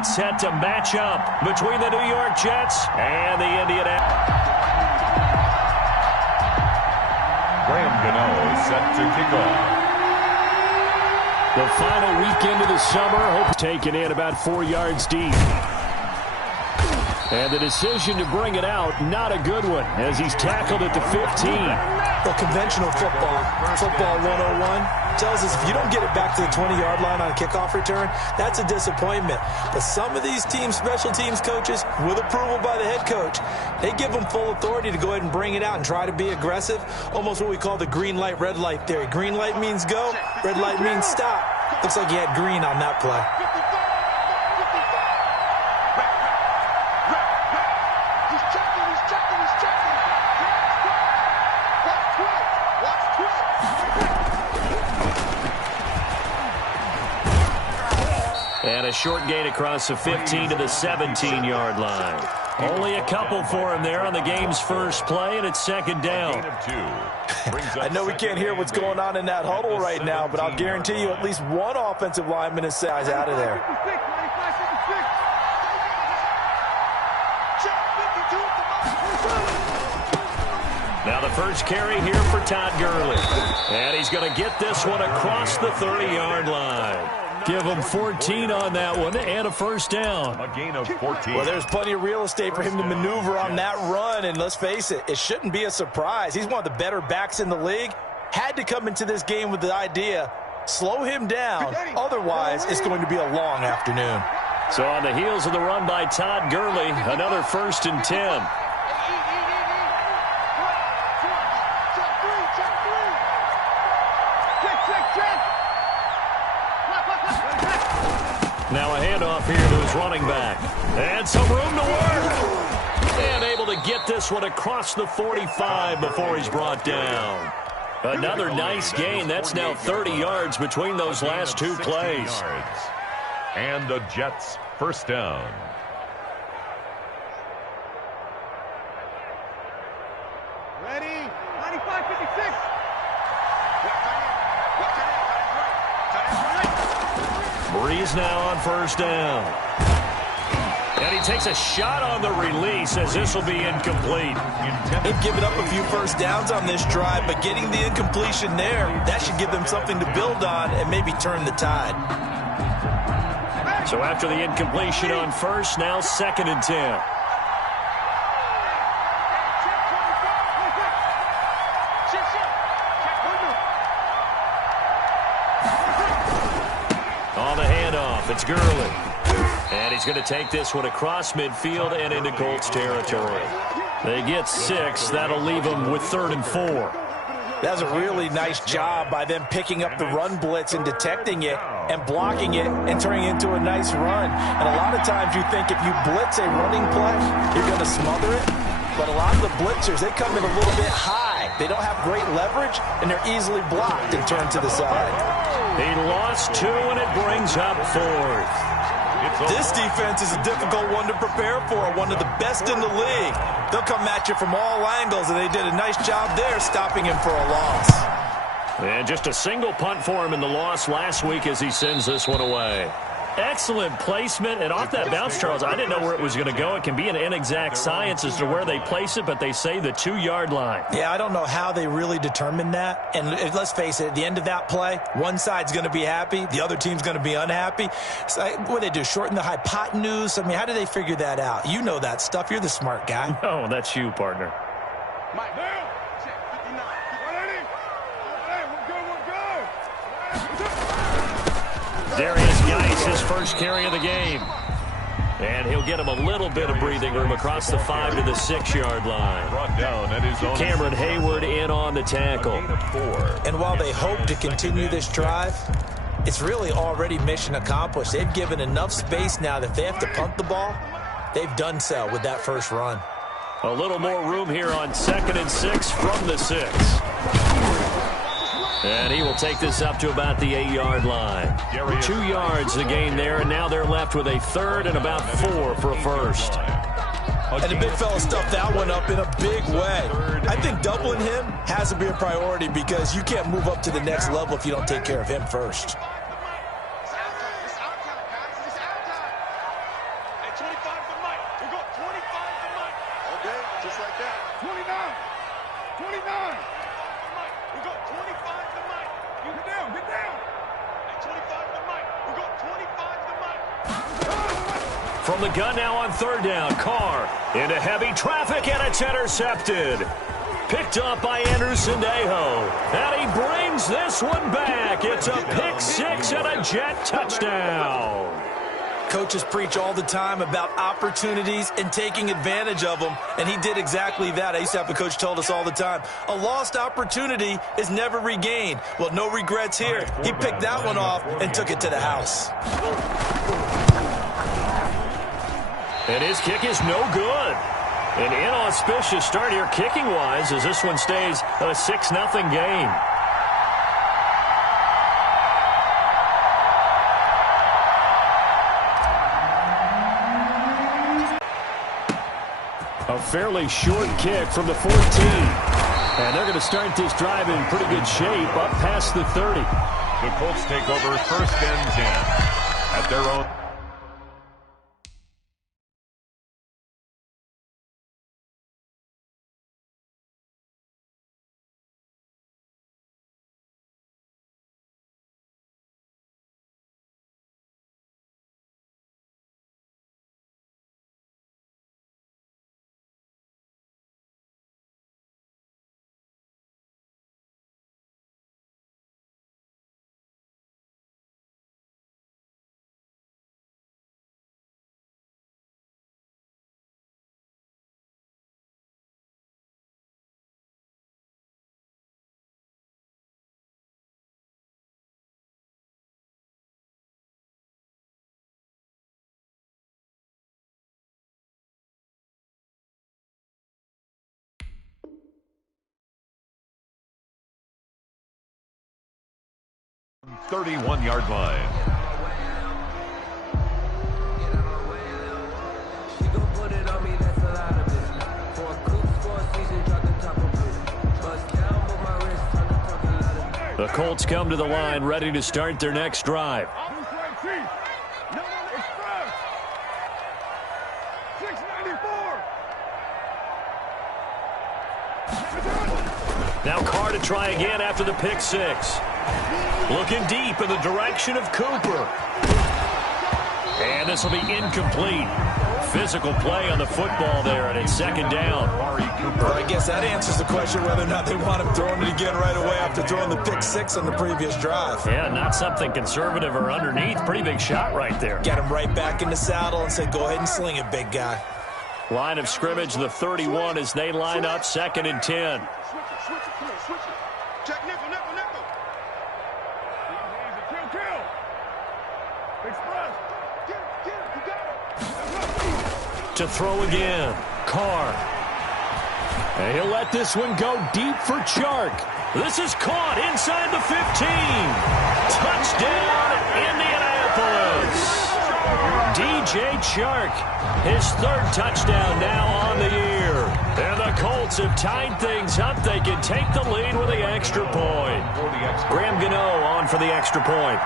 get set to match up between the New York Jets and the Indianapolis. Graham Gano set to kick off. The final weekend of the summer, Hope taken in about 4 yards deep. And the decision to bring it out, not a good one, as he's tackled at the 15. Well, conventional football 101, tells us if you don't get it back to the 20-yard line on a kickoff return, that's a disappointment. But some of these team special teams coaches, with approval by the head coach, they give them full authority to go ahead and bring it out and try to be aggressive, almost what we call the green light, red light theory. Green light means go, red light means stop. Looks like he had green on that play. And a short gain across the 15 to the 17-yard line. Only a couple for him there on the game's first play, and it's second down. I know we can't hear what's going on in that huddle right now, but I'll guarantee you at least one offensive lineman is out of there. Now the first carry here for Todd Gurley. And he's going to get this one across the 30-yard line. Give him 14 on that one and a first down. A gain of 14. Well, there's plenty of real estate for him to maneuver on that run, and let's face it, it shouldn't be a surprise. He's one of the better backs in the league. Had to come into this game with the idea, slow him down, otherwise it's going to be a long afternoon. So on the heels of the run by Todd Gurley, another 1st and 10. Now a handoff here to his running back. And some room to work. And able to get this one across the 45 before he's brought down. Another nice gain. That's now 30 yards between those last two plays. And the Jets first down. Ready? 95-56. Breeze now on first down. And he takes a shot on the release as this will be incomplete. They've given up a few first downs on this drive, but getting the incompletion there, that should give them something to build on and maybe turn the tide. So after the incompletion on first, now 2nd and 10. On the handoff, it's Gurley. And he's going to take this one across midfield and into Colts territory. They get 6. That'll leave them with 3rd and 4. That's a really nice job by them picking up the run blitz and detecting it and blocking it and turning it into a nice run. And a lot of times you think if you blitz a running play, you're going to smother it. But a lot of the blitzers, they come in a little bit high. They don't have great leverage, and they're easily blocked and turned to the side. He lost 2, and it brings up 4th. This defense is a difficult one to prepare for, one of the best in the league. They'll come at you from all angles, and they did a nice job there stopping him for a loss. And just a single punt for him in the loss last week as he sends this one away. Excellent placement, and off that bounce, Charles, I didn't know where it was going to go. It can be an inexact science as to where they place it, but they say the 2-yard line. Yeah, I don't know how they really determined that. And let's face it, at the end of that play, one side's going to be happy, the other team's going to be unhappy. So what do they do, shorten the hypotenuse? I mean, how do they figure that out? You know that stuff. You're the smart guy. No, that's you, partner. Mike, down. Check 59. 180. Hey, we're good. Darius Geis, his first carry of the game. And he'll get him a little bit of breathing room across the 5 to the 6-yard line. Brought down at his own. Cameron Hayward in on the tackle. And while they hope to continue this drive, it's really already mission accomplished. They've given enough space now that if they have to punt the ball, they've done so with that first run. A little more room here on 2nd and 6 from the 6. And he will take this up to about the 8-yard line. 2 yards the gain there, and now they're left with a 3rd and about 4 for a first. And the big fella stuffed that one up in a big way. I think doubling him has to be a priority because you can't move up to the next level if you don't take care of him first. 25 to Mike. We got 25 to Mike. Okay, just like that. 29. 29. Mike. We got 25 to Mike. You get down, get down. And 25 to Mike. We got 25 to Mike. From the gun now on third down. Carr into heavy traffic, and it's intercepted. Picked up by Anderson Aho. And he brings this one back. It's a pick six and a Jet touchdown. Coaches preach all the time about opportunities and taking advantage of them, and he did exactly that. ASAP, the coach, told us all the time, a lost opportunity is never regained. Well, no regrets here. He picked that one off and took it to the house. And his kick is no good. An inauspicious start here kicking-wise as this one stays a 6-0 game. A fairly short kick from the 14. And they're going to start this drive in pretty good shape up past the 30. The Colts take over first and 10 at their own. ...31-yard line. The Colts come to the line ready to start their next drive. Now Carr to try again after the pick six. Looking deep in the direction of Cooper. And this will be incomplete. Physical play on the football there, and it's second down. Well, I guess that answers the question whether or not they want him throwing it again right away after throwing the pick six on the previous drive. Yeah, not something conservative or underneath. Pretty big shot right there. Get him right back in the saddle and say, go ahead and sling it, big guy. Line of scrimmage, the 31 as they line up, second and 10. Check nickel, nickel, nickel. Kill. Express. Get it, you got it. To throw again, Carr. And he'll let this one go deep for Chark. This is caught inside the 15. Touchdown, Indianapolis. DJ Chark, his third touchdown now on the year. And the Colts have tied things up. They can take the lead with the extra point. Graham Gano on for the extra point.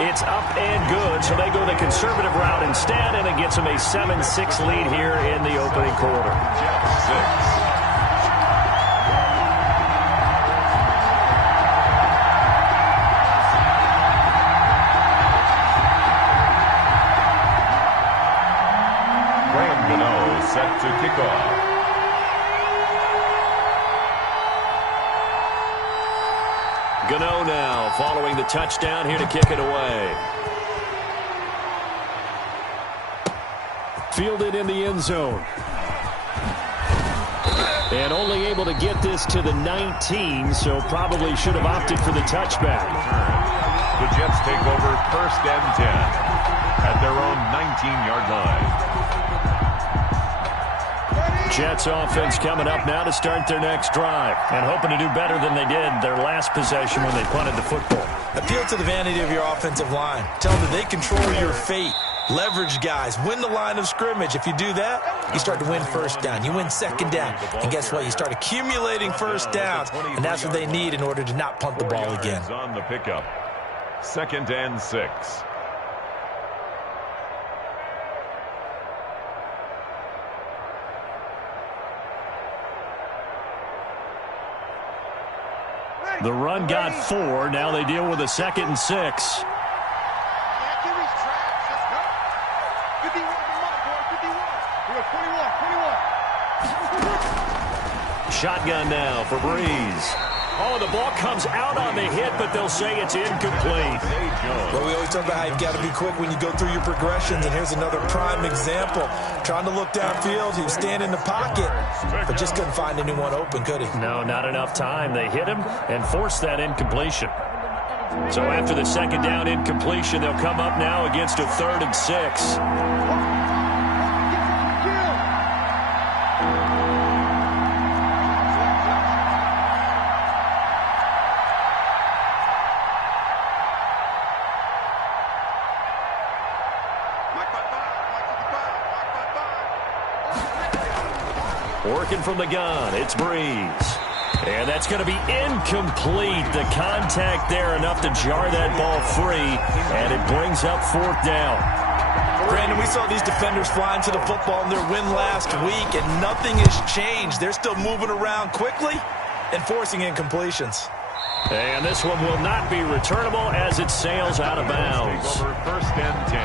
It's up and good, so they go the conservative route instead, and it gets them a 7-6 lead here in the opening quarter. Graham Gano set to kick off. Gano now following the touchdown here to kick it away. Fielded in the end zone. And only able to get this to the 19, so probably should have opted for the touchback. The Jets take over first and 10 at their own 19-yard line. Jets offense coming up now to start their next drive and hoping to do better than they did their last possession when they punted the football. Appeal to the vanity of your offensive line. Tell them that they control your fate. Leverage guys, win the line of scrimmage. If you do that, you start to win first down. You win second down. And guess what? You start accumulating first downs. And that's what they need in order to not punt the ball again. On the pickup. 2nd and 6. The run got 4. Now they deal with a 2nd and 6. Shotgun now for Breeze. Oh, the ball comes out on the hit, but they'll say it's incomplete. Well, we always talk about how you've got to be quick when you go through your progressions, and here's another prime example. Trying to look downfield, he was standing in the pocket, but just couldn't find anyone open, could he? No, not enough time. They hit him and forced that incompletion. So after the 2nd down incompletion, they'll come up now against a 3rd and 6. Working from the gun, it's Breeze. And that's going to be incomplete. The contact there enough to jar that ball free, and it brings up 4th down. Brandon, we saw these defenders flying to the football in their win last week, and nothing has changed. They're still moving around quickly and forcing incompletions. And this one will not be returnable as it sails out of bounds. Over 1st and 10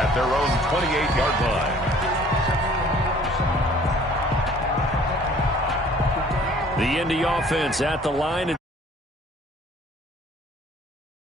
at their own 28-yard line. The Indy offense at the line.